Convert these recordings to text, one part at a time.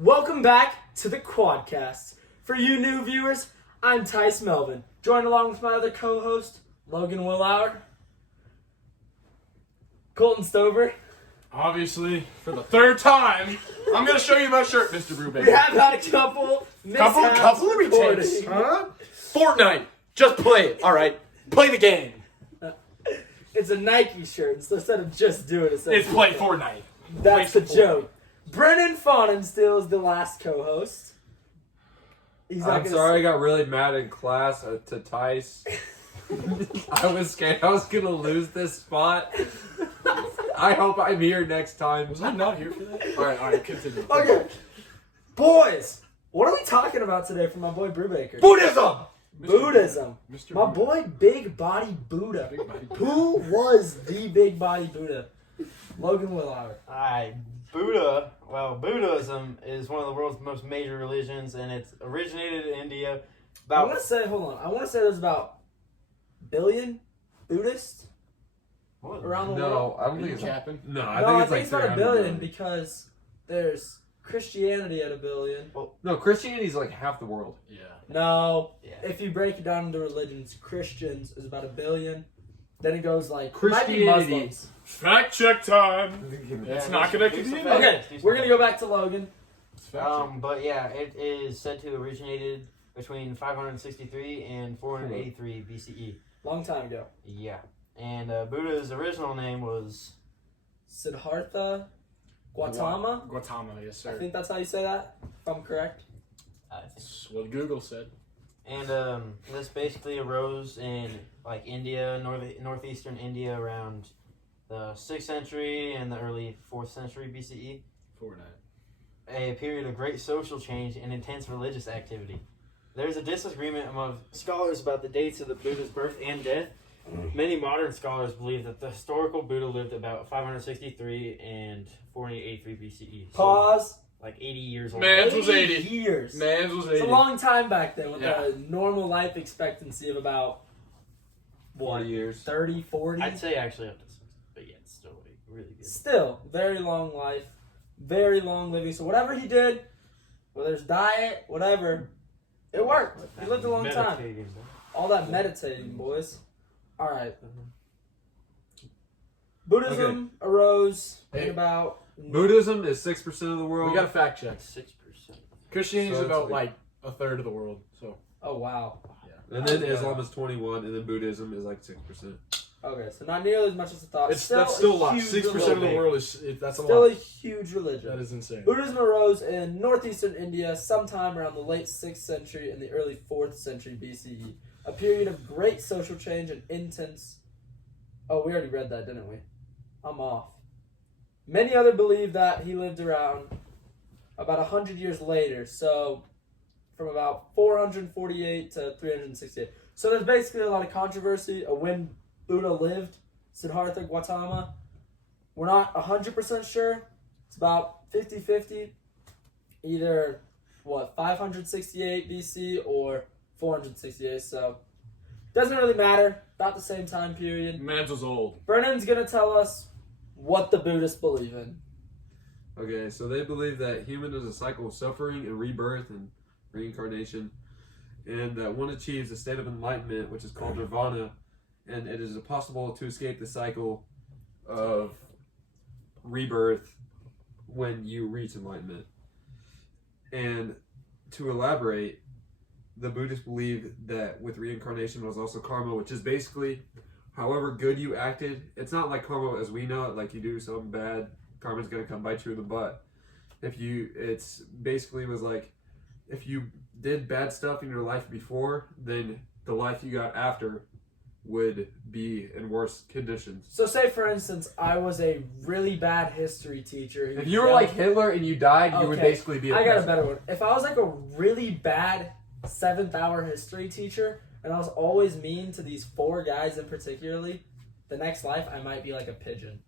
Welcome back to the Quadcast. For you new viewers, I'm Tice Melvin, joined along with my other co-host, Logan Willauer, Colton Stover. Obviously, for the third time, I'm going to show you my shirt, Mr. Brubaker. We have had a couple mishaps retakes, huh? Fortnite. Just play it, all right? Play the game. It's a Nike shirt, so instead of just doing it, It's play Fortnite. That's the joke. Brennan Fawnenstill is the last co-host. I'm sorry I got really mad in class to Tice. I was scared I was going to lose this spot. I hope I'm here next time. Was I not here for that? All right, continue. Okay. Boys, what are we talking about today from my boy Brubaker? Buddhism! Buddhism. Mr. My Brubaker. boy Big Body Buddha. Big Body Buddha. Who was the Big Body Buddha? Logan Willauer. Buddhism is one of the world's most major religions, and it's originated in India. I want to say there's about billion Buddhists around the world. No, I don't think it's capping. No, I I think it's like about a 300 billion million. because there's Christianity at a billion. No, Christianity is like half the world. Yeah. No, Yeah. if you break it down into religions, Christians is about a billion. Then it goes like Christianity- might be Muslims. Fact check time. It's not going to do some continue. facts. Okay, we're gonna go back to Logan. It is said to have originated between 563 and 483 BCE. Long time ago. Yeah, and Buddha's original name was Siddhartha Gautama. Gautama, yes, sir. I think that's how you say that, if I'm correct. That's what Google said. And this basically arose in like India, northeastern India, around the 6th century and the early 4th century BCE. Fortnite. A period of great social change and intense religious activity. There's a disagreement among scholars about the dates of the Buddha's birth and death. Many modern scholars believe that the historical Buddha lived about 563 and 483 BCE. So, Pause. like 80 years old. Man's was 80. years. Man's was 80. It's a long time back then with Yeah. a normal life expectancy of about, 40 years. 30, 40? I'd say actually up to 60, but yeah, it's still like really good. Still, very long life, very long living. So whatever he did, whether it's diet, whatever, it worked. He lived a long time. Meditating, bro. All that meditating, boys. All right. Buddhism arose in Hey. about... Buddhism is 6% of the world. We got a fact check. 6%. Christianity is So it's about like- like a third of the world. So Oh, wow. And then Islam is 21, and then Buddhism is like 6%. Okay, so not nearly as much as I thought. that's still a lot. huge 6% of the religion. world that's a Still a lot. huge religion. That is insane. Buddhism arose in northeastern India sometime around the late 6th century and the early 4th century BCE. A period of great social change and intense... Oh, we already read that, didn't we? I'm off. Many others believe that he lived around about 100 years later, so from about 448 to 368. So there's basically a lot of controversy of when Buddha lived, Siddhartha Gautama. We're not 100% sure. It's about 50-50. Either, 568 BC or 468. So, doesn't really matter. About the same time period. Man's was old. Brennan's going to tell us what the Buddhists believe in. Okay, so they believe that human is a cycle of suffering and rebirth and reincarnation, and that one achieves a state of enlightenment, which is called nirvana, and it is possible to escape the cycle of rebirth when you reach enlightenment. And to elaborate, the Buddhists believe that with reincarnation there's also karma, which is basically however good you acted. It's not like karma as we know it, like you do something bad, karma's gonna come bite you in the butt. It's basically was like, if you did bad stuff in your life before, then the life you got after would be in worse conditions. So say, for instance, I was a really bad history teacher. If you were like Hitler and you died, you would Okay, basically be a I got a peasant. better one. If I was like a really bad 7th hour history teacher, and I was always mean to these 4 guys in particularly, the next life I might be like a pigeon.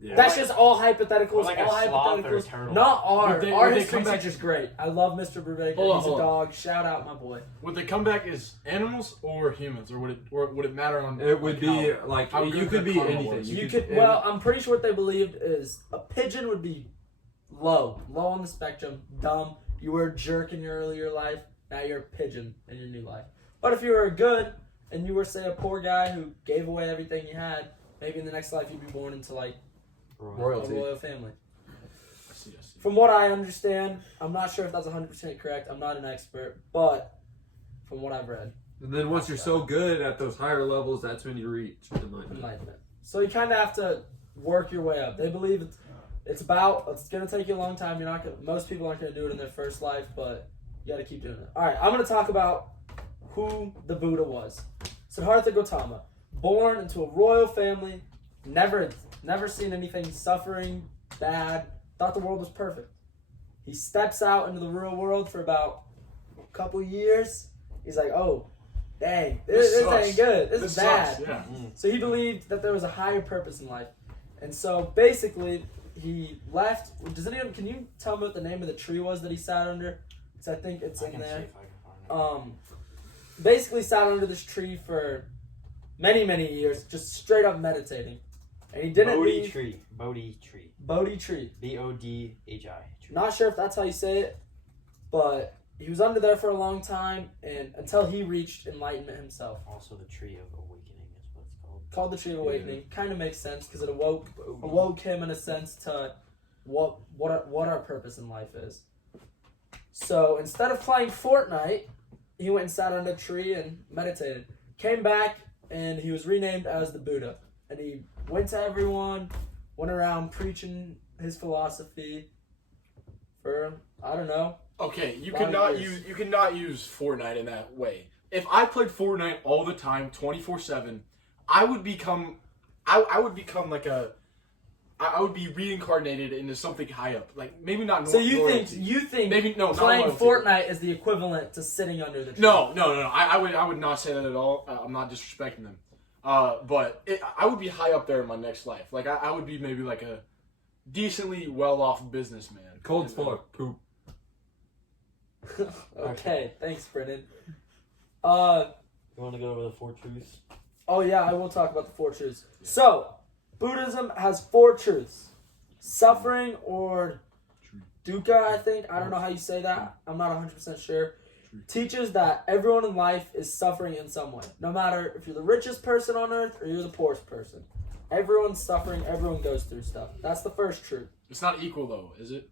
Yeah. That's just all hypotheticals. or like a all sloth or a hypotheticals. turtle. Not our. Would they Our come history back- teacher's great. I love Mr. Brubaker. Hold on, He's a hold on. dog. Shout out my boy. Would they come back as animals or humans, or would it matter on? It would be how- like how you good could their be karma anything. was. You could. Well, I'm pretty sure what they believed is a pigeon would be low on the spectrum, dumb. You were a jerk in your earlier life. Now you're a pigeon in your new life. But if you were good and you were, say, a poor guy who gave away everything you had, maybe in the next life you'd be born into like Royalty. a royal family. I see. From what I understand, I'm not sure if that's 100% correct. I'm not an expert, but from what I've read. And then once you're so good at those higher levels, that's when you reach enlightenment. So you kind of have to work your way up. They believe it's going to take you a long time. Most people aren't going to do it in their first life, but you got to keep doing it. All right, I'm going to talk about who the Buddha was. Siddhartha Gautama, born into a royal family, never seen anything suffering, bad, thought the world was perfect. He steps out into the real world for about a couple years. He's like, oh, dang, this ain't good. This is bad. Sucks, yeah. So he believed that there was a higher purpose in life. And so basically, he left. Can you tell me what the name of the tree was that he sat under? Because I think it's in there. See if I can find it. Basically sat under this tree for many, many years, just straight up meditating. And he didn't Bodhi leave. tree. Bodhi tree. Bodhi tree. Bodhi. Not sure if that's how you say it, but he was under there for a long time, and until he reached enlightenment himself. Also, the tree of awakening is what it's called. Called the Tree of Awakening. Kind of makes sense because it awoke him in a sense to what our purpose in life is. So instead of playing Fortnite, he went and sat under a tree and meditated. Came back and he was renamed as the Buddha. And he went to everyone, went around preaching his philosophy for, I don't know. Okay, you 5 cannot years. use Fortnite in that way. If I played Fortnite all the time, 24/7, I would become I would be reincarnated into something high up. Like maybe not. So you royalty. think Maybe no, not playing royalty. Fortnite is the equivalent to sitting under the tree? No. I would not say that at all. I'm not disrespecting them. But I would be high up there in my next life. Like I would be maybe like a decently well-off businessman. Cold as fuck. Poop. Okay, thanks, Brennan. You want to go over the 4 truths? Oh yeah, I will talk about the 4 truths. So, Buddhism has 4 truths. Suffering, or dukkha, I think. I don't know how you say that. I'm not 100% sure. Teaches that everyone in life is suffering in some way. No matter if you're the richest person on earth or you're the poorest person. Everyone's suffering, everyone goes through stuff. That's the first truth. It's not equal though, is it?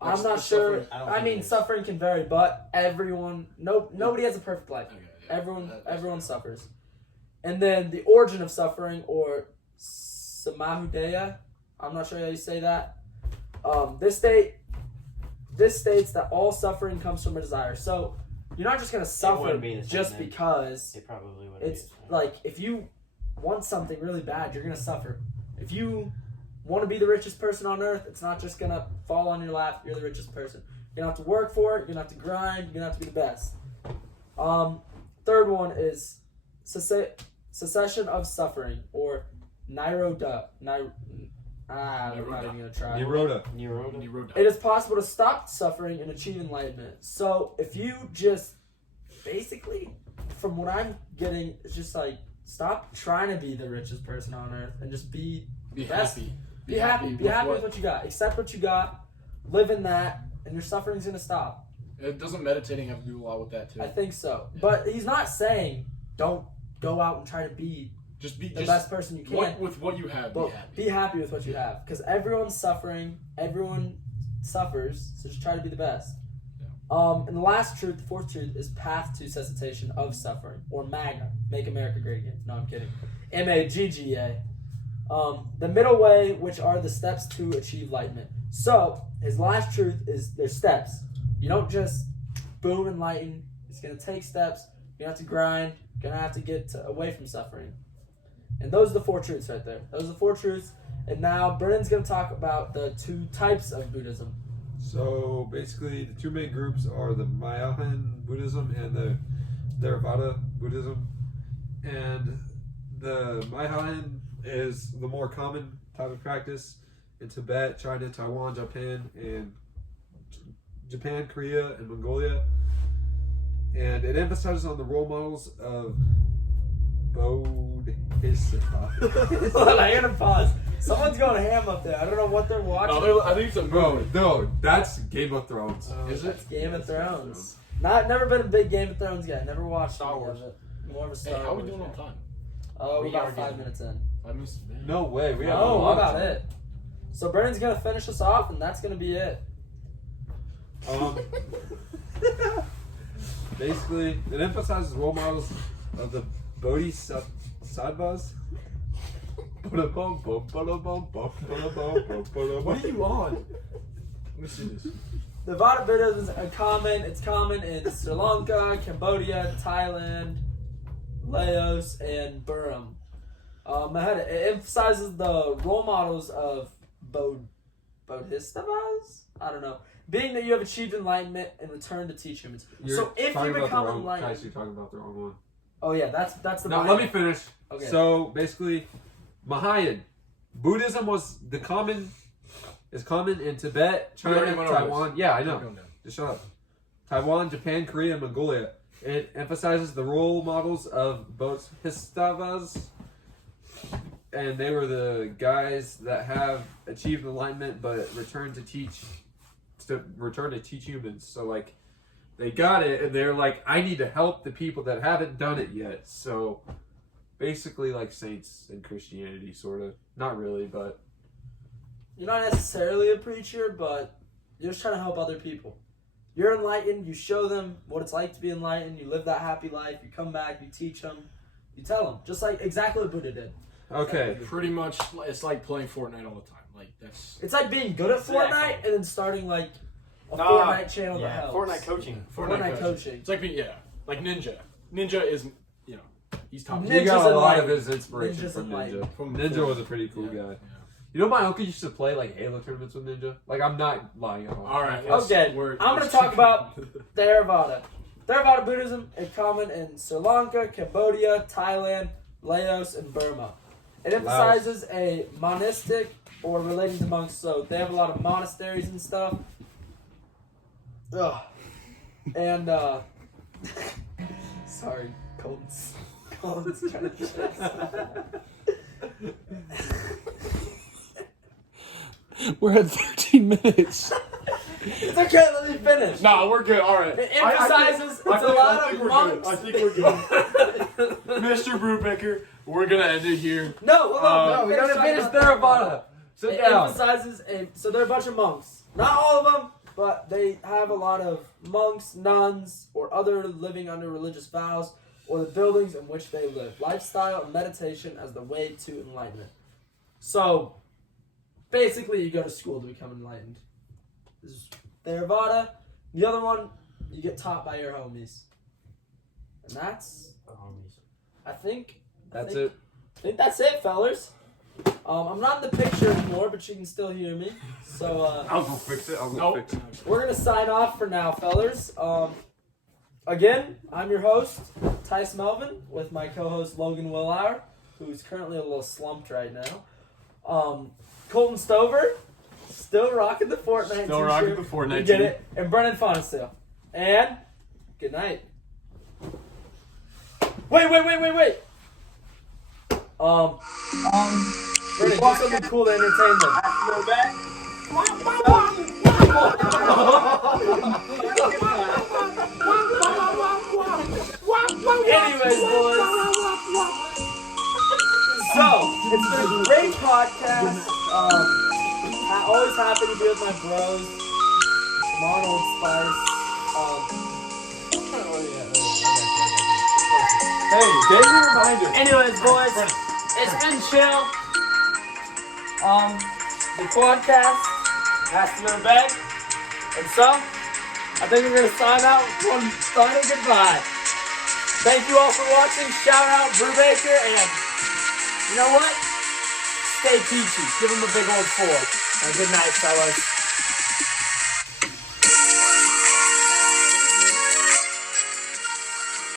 I'm Like, not the sure. suffering- I mean, suffering can vary, but nobody has a perfect life. Okay, yeah. Everyone suffers. And then the origin of suffering, or samahudaya, I'm not sure how you say that. This states that all suffering comes from a desire. So you're not just gonna suffer wouldn't be the same just then. because It probably would. it's like if you want something really bad, you're gonna suffer. If you want to be the richest person on earth, it's not just gonna fall on your lap. You're the richest person. You're gonna have to work for it. You're gonna have to grind. You're gonna have to be the best. Third one is cessation of suffering, or nirodha. I'm not even gonna try. Nirodha. It is possible to stop suffering and achieve enlightenment. So if you just basically, from what I'm getting, it's just like stop trying to be the richest person on earth and just be best. happy. Be happy with what you got. Accept what you got. Live in that, and your suffering's gonna stop. Doesn't meditating have to do a lot with that too? I think so. Yeah. But he's not saying don't go out and try to be Just the best person you can. with what you have. But Be happy. be happy with what you have, because everyone's suffering. Everyone suffers. So just try to be the best. Yeah. And the last truth, the 4th truth, is path to cessation of suffering, or MAGA, Make America Great Again. No, I'm kidding. MAGGA. The middle way, which are the steps to achieve enlightenment. So his last truth is there's steps. You don't just boom enlighten. It's gonna take steps. You're gonna have to grind. You're gonna have to get away from suffering. And those are the 4 truths right there. Those are the 4 truths. And now Brennan's going to talk about the 2 types of Buddhism. So basically, the 2 main groups are the Mahayana Buddhism and the Theravada Buddhism. And the Mahayana is the more common type of practice in Tibet, China, Taiwan, Japan, Korea, and Mongolia. And it emphasizes on the role models of Bodhisattva. Hold on, I gotta pause. Someone's going ham up there. I don't know what they're watching. I think it's a Bro, movie. no, that's Game of Thrones. Is That's it? Game of Thrones. Never been a big Game of Thrones guy. Never watched Star any Wars. of it. More of a Hey, Star how Wars. we doing on guy. time? Oh, we're We about are 5 getting- minutes in. No way, we have a Oh, lot what of about time. it? So Brennan's gonna finish us off, and that's gonna be it. Basically, it emphasizes role models of the Bodhisattvas. What are you on? Let me see this. The Vada Buddhism is common. It's common in Sri Lanka, Cambodia, Thailand, Laos, and Burma. It emphasizes the role models of Bodhisattvas? I don't know. Being that you have achieved enlightenment and return to teach humans. So if you become enlightened... Guys, you're talking about the wrong one. Oh yeah, that's the... Now, Bible. let me finish. Okay. So, basically, Mahayan. Buddhism is common in Tibet, We already China, went over Taiwan. this. Yeah, I Keep know. going down. Just shut up. Taiwan, Japan, Korea, and Mongolia. It emphasizes the role models of Bodhisattvas, and they were the guys that have achieved enlightenment but return to teach humans. So like, they got it, and they're like, I need to help the people that haven't done it yet. So basically, like saints in Christianity, sort of. Not really, but You're not necessarily a preacher, but you're just trying to help other people. You're enlightened, you show them what it's like to be enlightened, you live that happy life, you come back, you teach them, you tell them. Just like exactly what Buddha did. okay. Pretty much, it's like playing Fortnite all the time. Like that's It's like being good at Exactly. Fortnite and then starting like a Nah, Fortnite channel that Yeah, helps. Fortnite coaching. Fortnite coaching. It's like being like Ninja. Ninja is he's top. Ninja's He got a lot of enlightened. his inspiration Ninja's from Ninja. enlightened. Ninja was a pretty cool guy. You know, my uncle used to play like Halo tournaments with Ninja. Like, I'm not lying at all. All right. Okay, I'm gonna talk about Theravada. Theravada Buddhism is common in Sri Lanka, Cambodia, Thailand, Laos, and Burma. It emphasizes a monistic or relating to monks, so they have a lot of monasteries and stuff. Ugh. And sorry, Colton's trying to check. We're at 13 minutes. It's okay, let me finish. Nah, we're good. All right. It emphasizes it's a lot of monks. I think we're good. Mr. Brubaker, we're gonna end it here. No, hold on. No, we gotta finish talking about Theravada. Sit It down. emphasizes so they're a bunch of monks. Not all of them, but they have a lot of monks, nuns, or other living under religious vows, or the buildings in which they live. Lifestyle and meditation as the way to enlightenment. So, basically, you go to school to become enlightened. This is Theravada. The other one, you get taught by your homies. And that's, I think That's it. I think that's it, fellas. I'm not in the picture anymore, but you can still hear me. So I'll go fix it. Nope. we're gonna sign off for now, fellas. Again, I'm your host, Tice Melvin, with my co-host Logan Willauer, who's currently a little slumped right now. Colton Stover, still rocking the Fortnite. Still t-shirt. rocking the Fortnite We get tee. it. And Brennan Fonestill. And good night. Wait. Brennan, do something cool to entertain them. Anyways, boys. So, it's been a great podcast. I'm always happy to be with my bros. Come on, Old Spice. Hey, daily reminder. Anyways, boys, it's been chill. The Quadcast has to go to bed. And so, I think we're going to sign out with one final goodbye. Thank you all for watching. Shout out Brubaker, and you know what? Stay peachy. Give him a big old 4. And good night, fellas.